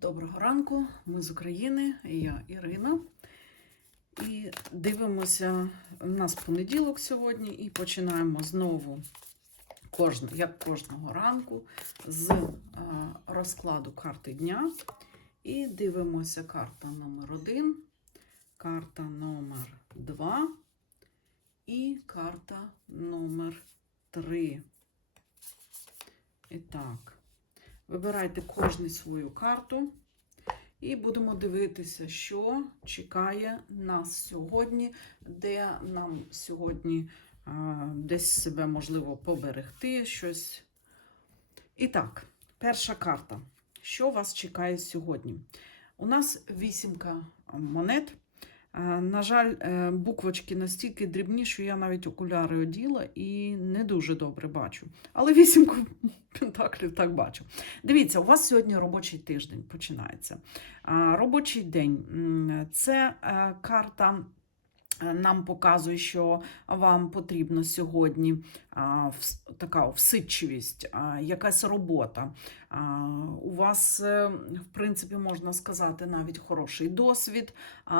Доброго ранку, ми з України, я Ірина. І дивимося, у нас понеділок сьогодні, і починаємо знову, кожен, як кожного ранку, з а, розкладу карти дня. І дивимося карта номер 1 карта номер 2 і карта номер 3. І так. Вибирайте кожну свою карту. І будемо дивитися, що чекає нас сьогодні, де нам сьогодні а, десь себе можливо поберегти щось. І так, перша карта. Що вас чекає сьогодні? У нас вісімка монет. А, На жаль, е, буквочки настільки дрібні, що я навіть окуляри оділа і не дуже добре бачу. Але вісімку пентаклів так бачу. Дивіться, у вас сьогодні робочий тиждень починається. Робочий день це е, карта. Нам показує, що вам потрібно сьогодні така всидчивість, якась робота. У вас, е, в принципі, можна сказати, навіть хороший досвід е,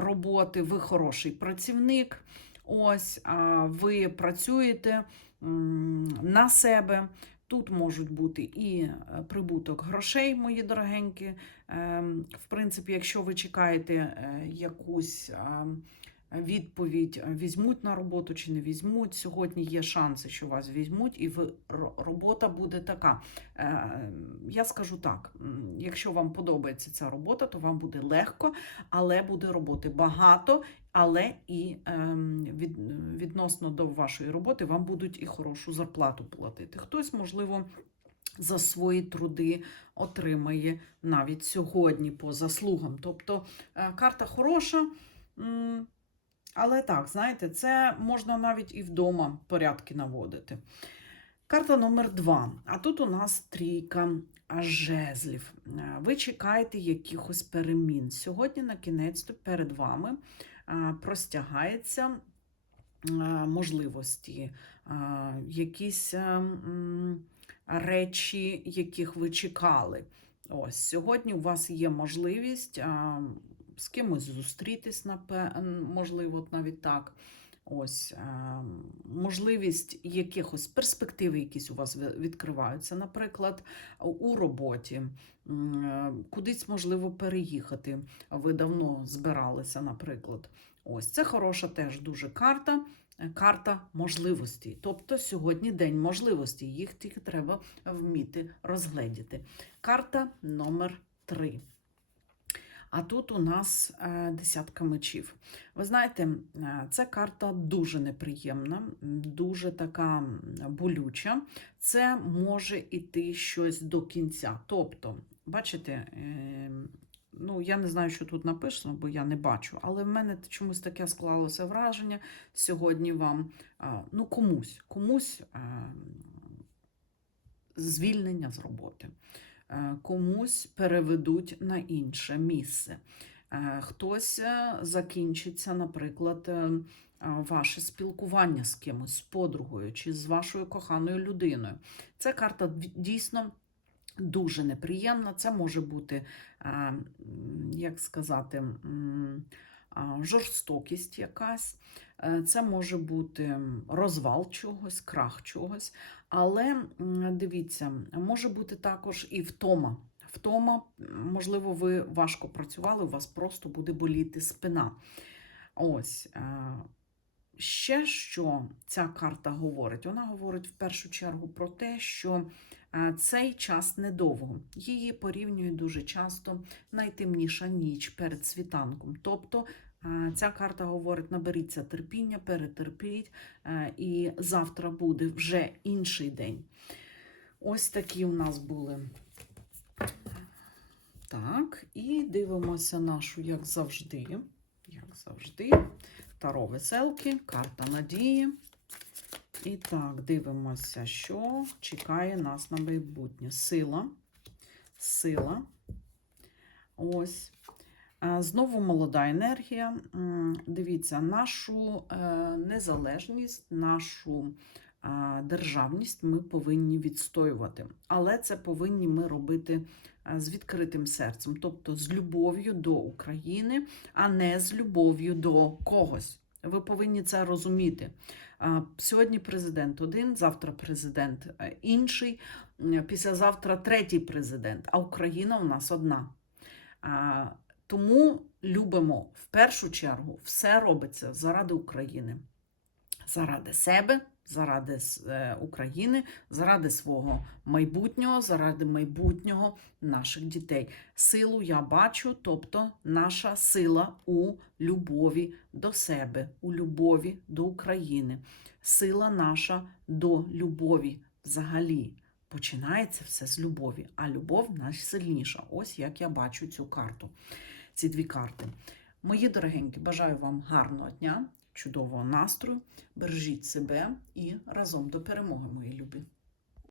роботи, ви хороший працівник. Ось, ви працюєте на себе. Тут можуть бути і е, прибуток грошей, мої дорогенькі. Ем, В принципі, якщо ви чекаєте якусь відповідь, е, візьмуть на роботу чи не візьмуть. Сьогодні є шанси, що вас візьмуть, і робота буде така. Е, Я скажу так: якщо вам подобається ця робота, то вам буде легко, але буде роботи багато. Але і ем, від, відносно до вашої роботи вам будуть і хорошу зарплату платити. Хтось, можливо, за свої труди отримає навіть сьогодні по заслугам. Тобто е, карта хороша, але так, знаєте, це можна навіть і вдома порядки наводити. Карта номер два. А тут у нас трійка жезлів. Е, Ви чекаєте якихось перемін. Сьогодні, на кінець, перед вами е, простягається е, можливості, якісь речі, яких ви чекали. Ось сьогодні у вас є можливість з кимось зустрітись, можливо, навіть так. Ось можливість якихось перспективи, якісь у вас відкриваються, наприклад, у роботі, е, кудись можливо переїхати. Ви давно збиралися, наприклад. Ось це хороша теж дуже карта. е, Карта можливостей. Тобто сьогодні день можливостей. Їх тільки треба вміти розгледіти. Карта номер 3. А тут у нас е, десятка мечів. Ви знаєте, е, ця карта дуже неприємна, дуже така болюча. Це може іти щось до кінця. Тобто, бачите, е, ну я не знаю, що тут написано, бо я не бачу, але в мене чомусь таке склалося враження сьогодні вам, ну комусь, комусь звільнення з роботи комусь переведуть на інше місце. Е, Хтось е, закінчиться, наприклад, е, е, ваше спілкування з кимось, з подругою чи з вашою коханою людиною. Ця карта дійсно дуже неприємна. Це може бути, е, як сказати, жорстокість якась. Е, Це може бути розвал чогось, крах чогось. Але дивіться, може бути також і втома. Втома, можливо, ви важко працювали, у вас просто буде боліти спина. Ось. е, Ще що ця карта говорить? Вона говорить в першу чергу про те, що е, цей час недовго. Її порівнюють дуже часто найтемніша ніч перед світанком. Тобто ця карта говорить: наберіться терпіння, перетерпіть, е, і завтра буде вже інший день. Ось такі у нас були. Так, і дивимося нашу, як завжди. Як завжди, Таро веселки, карта надії. І так, дивимося, що чекає нас на майбутнє. Сила. Сила. Ось. Е, Знову молода енергія. Дивіться, нашу е, незалежність, нашу е, державність ми повинні відстоювати. Але це повинні ми робити з відкритим серцем, тобто з любов'ю до України, а не з любов'ю до когось. Ви повинні це розуміти. Сьогодні президент один, завтра президент інший, післязавтра третій президент, а Україна у нас одна. Тому любимо в першу чергу все робиться заради України, заради себе, заради е, України, заради свого майбутнього, заради майбутнього наших дітей. Силу я бачу, тобто наша сила у любові до себе, у любові до України. Сила наша до любові взагалі. Починається все з любові, а любов найсильніша. Ось як я бачу цю карту, ці дві карти. Мої дорогенькі, бажаю вам гарного дня, чудового настрою. Бережіть себе і разом до перемоги, мої любі.